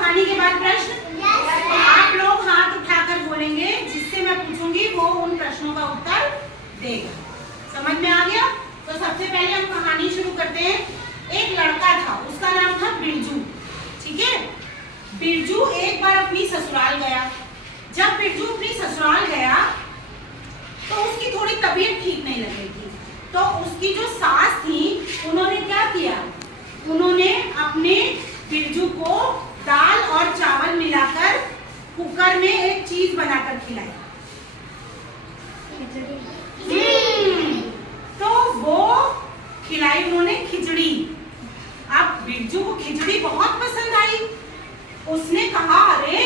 कहानी के बाद प्रश्न? आप लोग हाथ उठाकर बोलेंगे, जिससे मैं पूछूंगी वो उन प्रश्नों का उत्तर देगा। समझ में आ गया? तो सबसे पहले हम कहानी शुरू करते हैं। एक लड़का था, उसका नाम था बिरजू। ठीक है, बिरजू एक बार अपनी ससुराल गया। जब बिरजू अपनी ससुराल गया तो उसकी थोड़ी तबीयत ठीक नहीं लग रही थी। तो उसकी जो सास थी, उन्होंने क्या किया, उन्होंने अपने बिरजू को दाल और चावल मिलाकर कुकर में एक चीज बनाकर खिलाई। तो वो खिलाई उन्होंने खिचड़ी। अब बिरजू को खिचड़ी बहुत पसंद आई। उसने कहा, अरे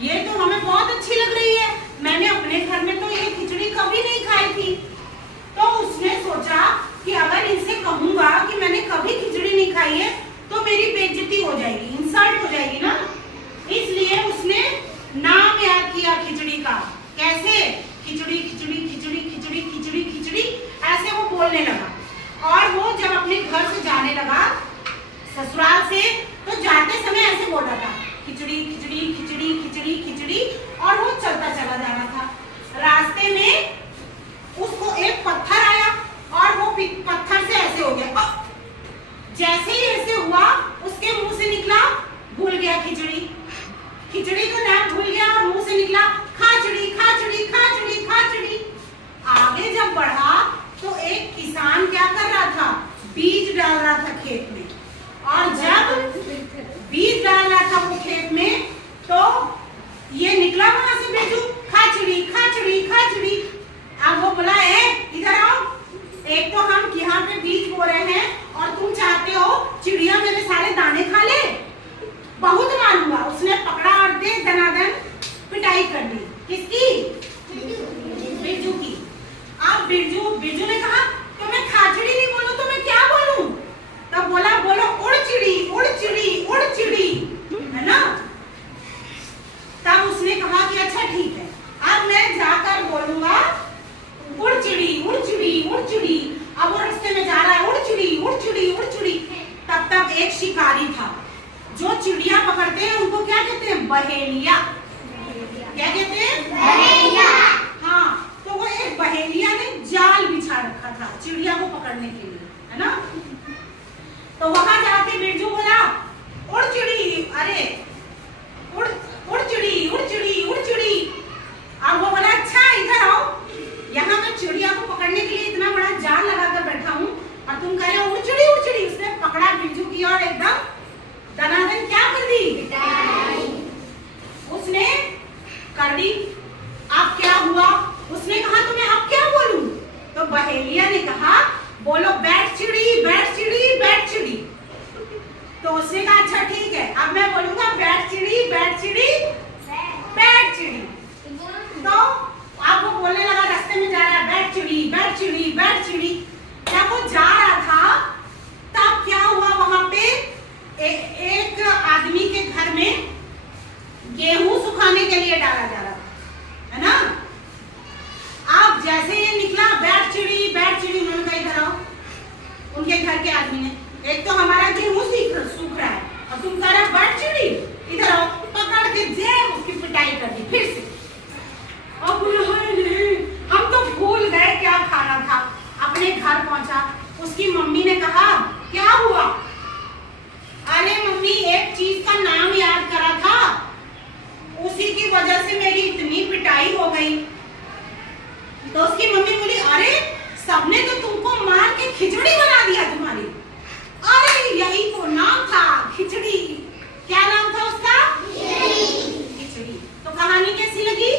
ये तो हमें बहुत अच्छी लग रही है, मैंने अपने घर में तो ये खिचड़ी कभी नहीं खाई थी। तो उसने सोचा कि अगर इनसे कहूंगा कि मैंने कभी खिचड़ी नहीं खाई है तो मेरी बेइज्जती हो जाएगी, इंसल्ट हो जाएगी ना। इसलिए उसने नाम याद किया खिचड़ी का। कैसे? खिचड़ी खिचड़ी खिचड़ी खिचड़ी खिचड़ी खिचड़ी, ऐसे वो बोलने लगा। और वो जब अपने घर से जाने लगा ससुराल से, तो जाते समय ऐसे बोल रहा था, खिचड़ी खिचड़ी खिचड़ी खिचड़ी खिचड़ी, और वो चलता चला जा रहा था। रास्ते में उसको एक पत्थर आया और वो पत्थर से ऐसे हो गया। जैसे ही ऐसे हुआ, उसके मुंह से निकला, भूल गया खिचड़ी। खिचड़ी को नाम भूल गया और मुंह से निकला खाचड़ी खाचड़ी खाचड़ी खाचड़ी। आगे जब बढ़ा तो एक किसान क्या कर रहा था, बीज डाल रहा था खेत में। और जब बीज डाल रहा था वो खेत में, तो ये निकला वहां से बिरजू, खाचड़ी खाचड़ी खाचड़ी। अब वो बोला, इधर आओ, एक तो हम यहाँ पे बीज बो रहे हैं और तुम चाहते हो चिड़िया मेरे सारे दाने खा ले, बहुत मारूंगा। उसने पकड़ा और दे दनादन पिटाई कर दी। किसकी? बिरजू की। अब बिरजू ने कहा, तो मैं खाचड़ी नहीं बोलूं तो मैं क्या बोलूं? तब बोला, बोलो उड़ चिड़ी उड़ चिड़ी उड़ चिड़ी, है ना। तब उसने कहा कि अच्छा ठीक है, अब मैं जाकर बोलूंगा उड़ चिड़ी उड़ चिड़ी उड़ चिड़ी। अब वो रास्ते में जा रहा है, उड़ चिड़ी उड़ चिड़ी उड़ चिड़ी। तब तक एक शिकारी था। जो चिड़िया पकड़ते हैं उनको क्या कहते हैं? बहेलिया। क्या कहते हैं? बहेलिया। हाँ, तो वो एक बहेलिया ने जाल बिछा रखा था चिड़िया को पकड़ने के लिए, है ना। तो वहां जाके बिरजू बोला, उड़ चिड़ी, अरे उड़ उड़ चिड़ी उड़ चिड़ी उड़ चिड़ी। अब वो बोला, अच्छा इधर आओ, यहाँ मैं चिड़िया को पकड़ने के लिए इतना बड़ा जाल लगाकर बैठा हूँ और तुम कह रहे हो उड़ चिड़ी उड़ चिड़ी। उसने पकड़ा बिरजू की और एकदम दनादन क्या कर दी? उसने कर दी। अब क्या हुआ? उसने कहा, तो मैं अब क्या बोलूं? तो बहेलिया ने कहा, बोलो बैठ चिड़ी बैठ चिड़ी बैठ चिड़ी। तो उसने कहा, अच्छा ठीक है, अब मैं बोलूंगा बैठ चिड़ी बैठ चिड़ी बैठ चिड़ी। तो अब वो बोलने लगा, रास्ते में जा रहा है, बैठ चिड़ी बैठ चिड़ी बैठ चिड़ी। जब वो जा रहा था तब क्या हुआ, वहां पे एक आदमी के घर में गेहूं सुखाने के लिए डाला जा रहा था, है ना। अब जैसे ये निकला, बैठ चिड़ी बैठ चिड़ी, उन्होंने कहा इधर आओ। उनके घर के आदमी ने, एक तो हमारा गेहूं सूख रहा है और तुम कह रहे बैठ चिड़ी, इधर आओ। पकड़ के जे उसकी पिटाई कर दी फिर से। अब हम तो भूल गए क्या खाना था। अपने घर पहुंचा, उसकी मम्मी ने कहा, क्या हुआ? अरे मम्मी, एक चीज का नाम याद करा था, उसी की वजह से मेरी इतनी पिटाई हो गई। तो उसकी मम्मी बोली, अरे सबने तो तुमको मार के खिचड़ी बना दिया तुम्हारी। अरे यही तो नाम था, खिचड़ी। क्या नाम था उसका? खिचड़ी। तो कहानी कैसी लगी?